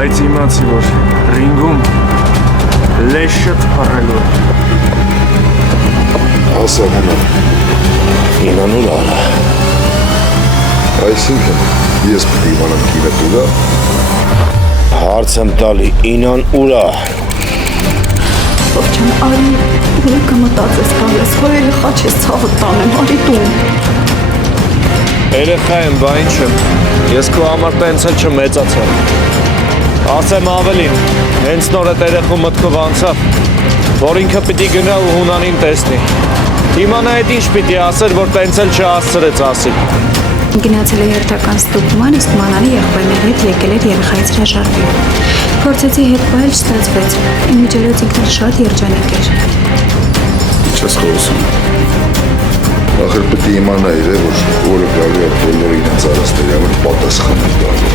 Բայց իմացի, որ ռինգում լեշը թփառելու է։ Ասա հենա։ Ինան ուր արա։ Այսինքն, ես պիտի իմանամ կինը տուրա։ Հարց եմ տալի, Ինան ուրա։ Ողջան, արի, ուրեկը մտածես կալես, հո երեխա չես ցավը տանեմ, արի տուն։ Երեխա եմ, բա ինչ եմ, ես քո համար տենց էլ չմեծացա։ Ասեմ ավելին, հենց նոր այդ երեխու մտքով անցավ, որ ինքը պիտի գնա ու Հունանին տեսնի։ Իմանա այդ ինչ պիտի ասեր, որ տենց էլ չհասցրեց ասի։ Գնացել է հերթական ստուգման, իսկ Մանանի եղբայրների հետ եկել էր երեխայից հրաժարվի։ Փորձեցի հետ պահել, չստացվեց։ Իմ միջերից ինքն էլ շատ երջանիկ էր։ Չես խոսում։ Ախր պիտի իմանայիր, որ օրը գալու է բոլոր իրենց արասների համար պատասխան է տալու։